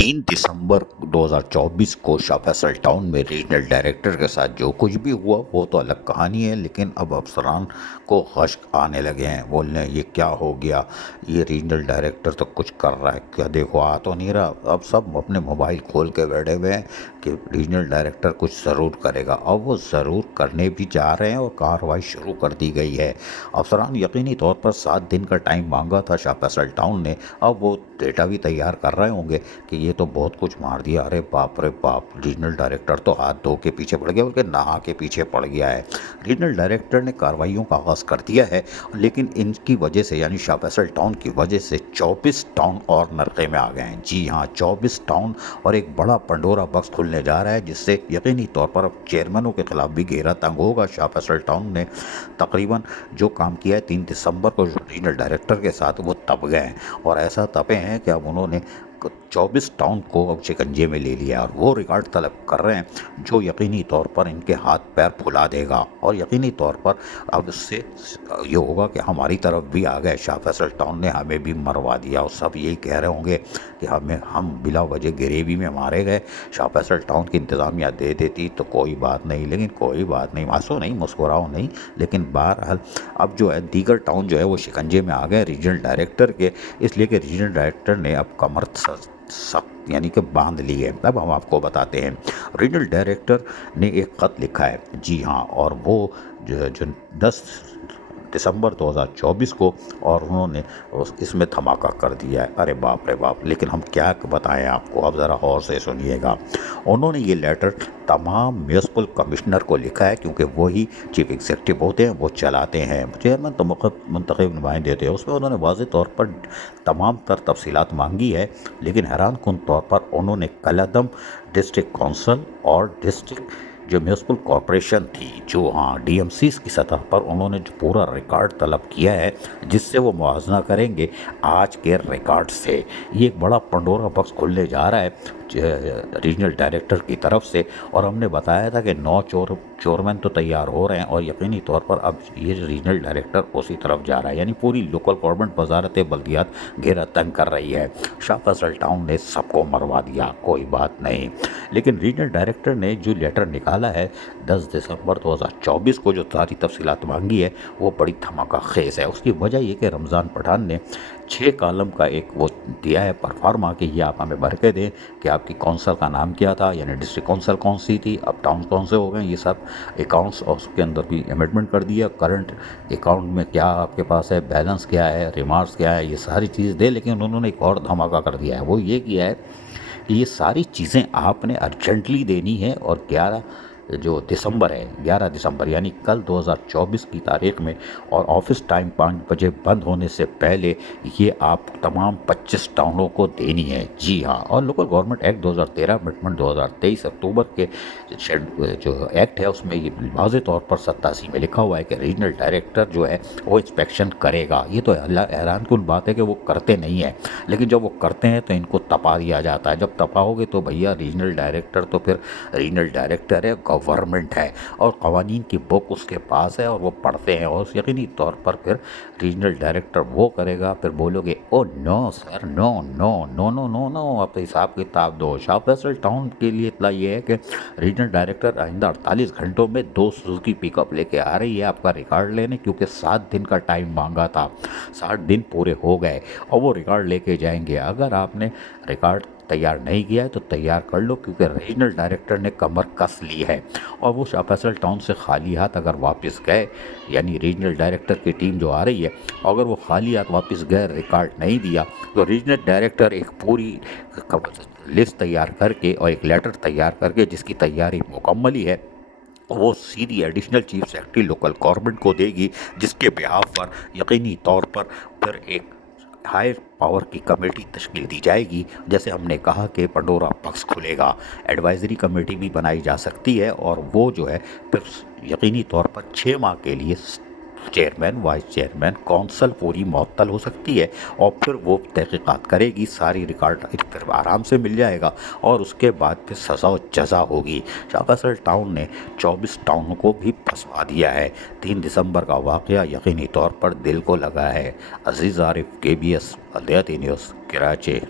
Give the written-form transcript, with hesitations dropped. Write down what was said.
3 दिसंबर 2024 को शाह फैसल टाउन में regional director के साथ जो कुछ भी हुआ वो तो अलग कहानी है, लेकिन अब अफसरान को खश्क आने लगे हैं। बोलने हैं, ये क्या हो गया, ये रीजनल डायरेक्टर तो कुछ कर रहा है, क्या देखो आ तो नहीं रहा। अब सब अपने मोबाइल खोल के बैठे हुए हैं कि रीजनल डायरेक्टर कुछ ज़रूर करेगा। अब वो ज़रूर करने भी जा रहे हैं और कार्रवाई शुरू कर दी गई है। अफसरान यकीनी तौर पर 7 दिन का टाइम मांगा था शाह फैसल टाउन ने। अब वो डेटा भी तैयार कर रहे होंगे कि ये तो बहुत कुछ मार दिया। अरे बाप रे बाप, रीजनल डायरेक्टर तो हाथ धो के पीछे पड़ गया, बल्कि नहा के पीछे पड़ गया है। रीजनल डायरेक्टर ने कार्रवाइयों का आगाज़ कर दिया है, लेकिन इनकी वजह से यानी शाह फैसल टाउन की वजह से 24 टाउन और नरके में आ गए हैं। जी हाँ, 24 टाउन और एक बड़ा पंडोरा बक्स खुलने जा रहा है, जिससे यकीनी तौर पर अब चेयरमैनों के खिलाफ भी घेरा तंग होगा। शाह फैसल टाउन ने तकरीबन जो काम किया है 3 दिसंबर को रीजनल डायरेक्टर के साथ, वो तप गए हैं। और ऐसा तपे हैं कि अब उन्होंने 24 टाउन को अब शिकंजे में ले लिया और वो रिकॉर्ड तलब कर रहे हैं जो यकीनी तौर पर इनके हाथ पैर फुला देगा। और यकीनी तौर पर अब इससे ये होगा कि हमारी तरफ भी आ गए, शाह फैसल टाउन ने हमें भी मरवा दिया। और सब यही कह रहे होंगे कि हम बिला वजह गिरेवी में मारे गए। शाह फैसल टाउन की इंतज़ामिया दे देती तो कोई बात नहीं, लेकिन कोई बात नहीं, हंसो नहीं, मुस्कुराओ नहीं। लेकिन बहरहाल अब जो है दीगर टाउन जो है वो शिकंजे में आ गए रीजनल डायरेक्टर के, इसलिए कि रीजनल डायरेक्टर ने अब कमर सख्त यानी कि बांध ली है। अब हम आपको बताते हैं, रीजनल डायरेक्टर ने एक ख़त लिखा है। जी हाँ, और वो जो 10 दिसंबर 2024 को, और उन्होंने इसमें धमाका कर दिया है। अरे बाप रे बाप, लेकिन हम क्या बताएं आपको, अब ज़रा और से सुनिएगा। उन्होंने ये लेटर तमाम म्यूनसिपल कमिश्नर को लिखा है, क्योंकि वही चीफ एग्जीक्यूटिव होते हैं, वो चलाते हैं, चेयरमैन तो मुंतखब नुमाइंदे होते हैं। उसमें उन्होंने वाज़ेह तौर पर तमाम तर तफसीलात मांगी है, लेकिन हैरान कुन तौर पर उन्होंने कलअदम डिस्ट्रिक्ट काउंसिल और डिस्ट्रिक्ट जो म्यूनसिपल कॉरपोरेशन थी, जो हाँ डीएमसीज की सतह पर उन्होंने जो पूरा रिकॉर्ड तलब किया है, जिससे वो मुआवजा करेंगे आज के रिकॉर्ड से। ये एक बड़ा पंडोरा बक्स खुलने जा रहा है रीजनल डायरेक्टर की तरफ से। और हमने बताया था कि 9 चोरमैन तो तैयार हो रहे हैं, और यकीनी तौर पर अब ये रीजनल डायरेक्टर उसी तरफ जा रहा है, यानी पूरी लोकल गवर्नमेंट वजारत बल्दियात घेरा तंग कर रही है। शाह फैसल टाउन ने सबको मरवा दिया, कोई बात नहीं। लेकिन रीजनल डायरेक्टर ने जो लेटर निकाला है 10 दिसंबर 2024 को, जो सारी तफसीलात मांगी है, वो बड़ी धमाका खेज़ है। उसकी वजह ये कि रमज़ान पठान ने 6 कॉलम का एक वो दिया है परफार्मा कि ये आप हमें भर के दें कि आपकी कौंसल का नाम क्या था, यानी डिस्ट्रिक्ट कौंसल कौन सी थी, अब टाउन कौन से हो गए, ये सब अकाउंट्स। और उसके अंदर भी अमेंडमेंट कर दिया, करंट अकाउंट में क्या आपके पास है, बैलेंस क्या है, रिमार्क्स क्या है, ये सारी चीज़ दे। लेकिन उन्होंने एक और धमाका कर दिया है, वो ये किया है कि ये सारी चीज़ें आपने अर्जेंटली देनी है, और 11 जो दिसंबर है, 11 दिसंबर यानी कल 2024 की तारीख में, और ऑफिस टाइम 5 बजे बंद होने से पहले ये आप तमाम 25 टाउनों को देनी है। जी हाँ, और लोकल गवर्नमेंट एक्ट 2013 अमेंडमेंट 2023 अक्टूबर के जो एक्ट है, उसमें ये वाज़ेह तौर पर 87 में लिखा हुआ है कि रीजनल डायरेक्टर जो है वो इंस्पेक्शन करेगा। ये तो हैरान कुन बात है कि वो करते नहीं है, लेकिन जब वो करते हैं तो इनको तपा दिया जाता है। जब तपाओगे तो भैया रीजनल डायरेक्टर तो फिर रीजनल डायरेक्टर है, गवर्नमेंट है, और कवानीन की बुक उसके पास है, और वो पढ़ते हैं, और यकीनी तौर पर फिर रीजनल डायरेक्टर वो करेगा। फिर बोलोगे oh no sir, no no no no no no, आप हिसाब किताब दो। शाह फैसल टाउन के लिए इतना ये है कि रीजनल डायरेक्टर आइंदा 48 घंटों में 2 सुजुकी पिकअप लेके आ रही है आपका रिकॉर्ड लेने, क्योंकि 7 दिन का टाइम मांगा था, 60 दिन पूरे हो गए, और वो रिकॉर्ड लेके जाएंगे। अगर आपने रिकॉर्ड तैयार नहीं किया है तो तैयार कर लो, क्योंकि रीजनल डायरेक्टर ने कमर कस ली है। और वो शाह फैसल टाउन से खाली हाथ अगर वापस गए, यानी रीजनल डायरेक्टर की टीम जो आ रही है, अगर वो खाली हाथ वापस गए, रिकॉर्ड नहीं दिया, तो रीजनल डायरेक्टर एक पूरी लिस्ट तैयार करके और एक लेटर तैयार करके, जिसकी तैयारी मुकम्मल ही है, वो सीधी additional chief secretary local government को देगी, जिसके बिहाफ पर यकीनी तौर पर फिर एक हायर पावर की कमेटी तश्कील दी जाएगी। जैसे हमने कहा कि पंडोरा बक्स खुलेगा, एडवाइजरी कमेटी भी बनाई जा सकती है, और वो जो है फिर यकीनी तौर पर 6 माह के लिए चेयरमैन, वाइस चेयरमैन, कौंसल पूरी मुअत्तल हो सकती है, और फिर वो तहकीकात करेगी, सारी रिकॉर्ड फिर आराम से मिल जाएगा, और उसके बाद फिर सज़ा व जज़ा होगी। शाह फैसल टाउन ने 24 टाउनों को भी फंसवा दिया है। 3 दिसंबर का वाक़या यकीनी तौर पर दिल को लगा है। अजीज़ आरिफ, KBS बल्दियाती न्यूज़, कराची।